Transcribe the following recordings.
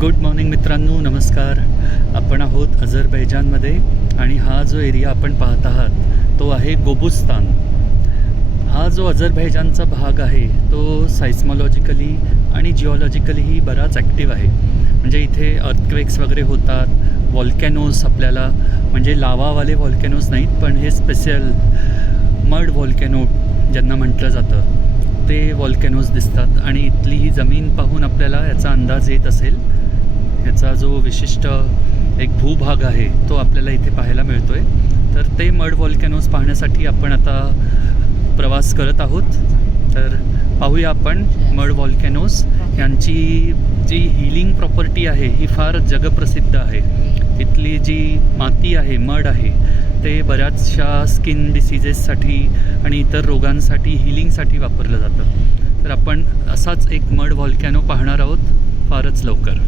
Good morning मित्रांनो, नमस्कार. आपण आहोत अझरबैजानमध्ये आणि हा जो एरिया आपण पाहत आहात तो आहे गोबुस्तान. हा जो अझरबैजानचा भाग आहे तो सायस्मॉलॉजिकली आणि जिओलॉजिकलीही बराच ॲक्टिव्ह आहे. म्हणजे इथे अर्थक्वेक्स वगैरे होतात. व्हॉल्कॅनोज आपल्याला म्हणजे लावावाले व्हॉल्कॅनोज नाहीत, पण हे स्पेशल मड व्हॉल्कॅनो ज्यांना म्हटलं जातं ते व्हॉल्कॅनोज दिसतात. आणि इथली ही जमीन पाहून आपल्याला याचा अंदाज येत असेल. याचा जो विशिष्ट एक भूभाग आहे तो आपल्याला इथे पाहायला मिळतो आहे. तर ते मड व्हॉल्कॅनोज पाहण्यासाठी आपण आता प्रवास करत आहोत. तर पाहूया आपण मड व्हॉल्कॅनोज यांची जी हिलिंग प्रॉपर्टी आहे ही फार जगप्रसिद्ध आहे. इथली जी माती आहे, मड आहे, ते बऱ्याचशा स्किन डिसीजेससाठी आणि इतर रोगांसाठी हिलिंगसाठी वापरलं जातं. तर आपण असाच एक मड व्हॉल्कॅनो पाहणार आहोत फारच लवकर.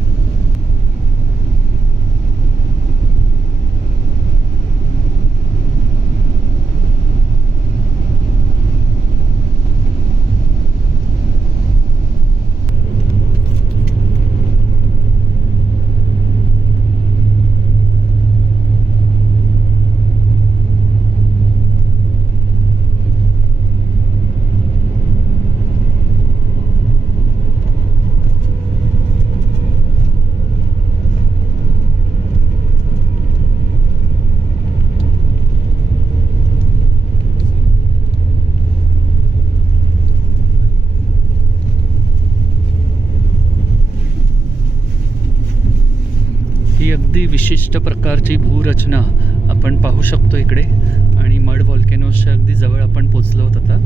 ही अगदी विशिष्ट प्रकारची भूरचना आपण पाहू शकतो इकडे. आणि मड व्हॉल्कॅनोजच्या अगदी जवळ आपण पोचलो आहोत आता.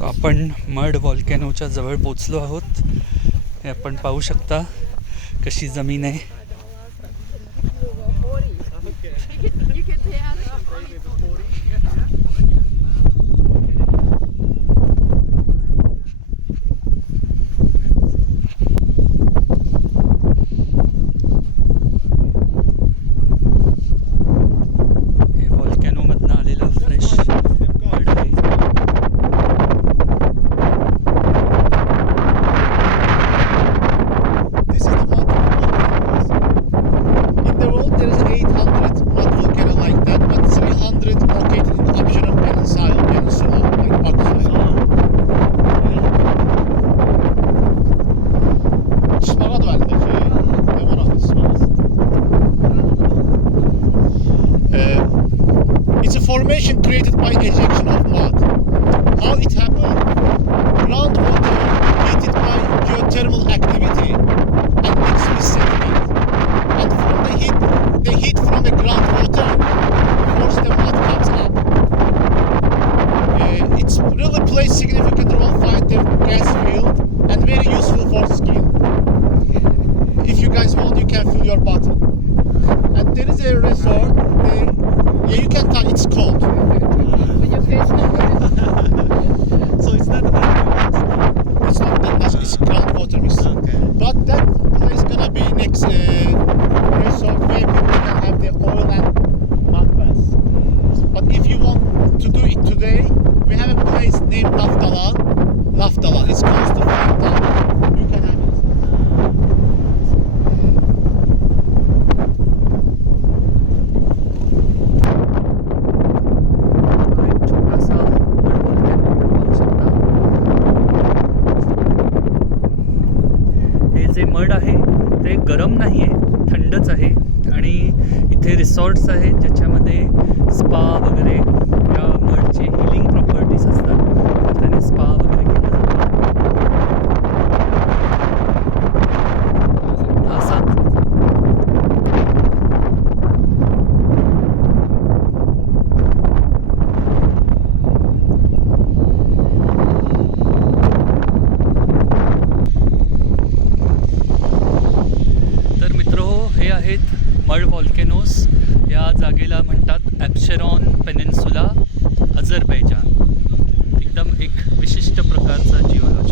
आपण मड व्हॉल्कॅनोच्या जवळ पोचलो आहोत. हे आपण पाहू शकता कशी जमीन आहे. हे व्हॉल्कॅनोमधनं आलेलं फ्रेश मड आहे. There is 800 mud volcano like that, but 300 located in the Absheron peninsula, like Pakistan. Smaragd valideki emerald smaragd. It's a formation created by ejection of mud. How it happened? Groundwater heated by geothermal activity and mixed with sediment. And from the heat from the groundwater force the mud comes up. It's really plays significant role fight the gas field and very useful for skin. If you guys want, you can fill your bottle. And there is a resort. You can tell it's cold. So it's not that. It's not that. It's groundwater mix. Okay. But that place gonna be next. Resort where people can have their oil and mud baths. But if you want to do it today, we have a place named Naftalan. Naftalan, it's close to Naftalan. You can have it. हे जे mud आहे ते गरम नाही आहे, थंडच आहे. आणि इथे रिसॉर्ट्स आहेत ज्याच्यामध्ये स्पा वगैरे या मडचे हिलिंग प्रॉपर्टीज असतात. तर त्याने स्पा वगैरे केलं जातं. तर मित्रहो, हे आहेत मड व्हॉल्कॅनोज. या जागेला म्हणतात ॲब्शेरॉन पेनिन्सुला, अझरबैजान. एकदम एक विशिष्ट प्रकारचा जिओलॉजी.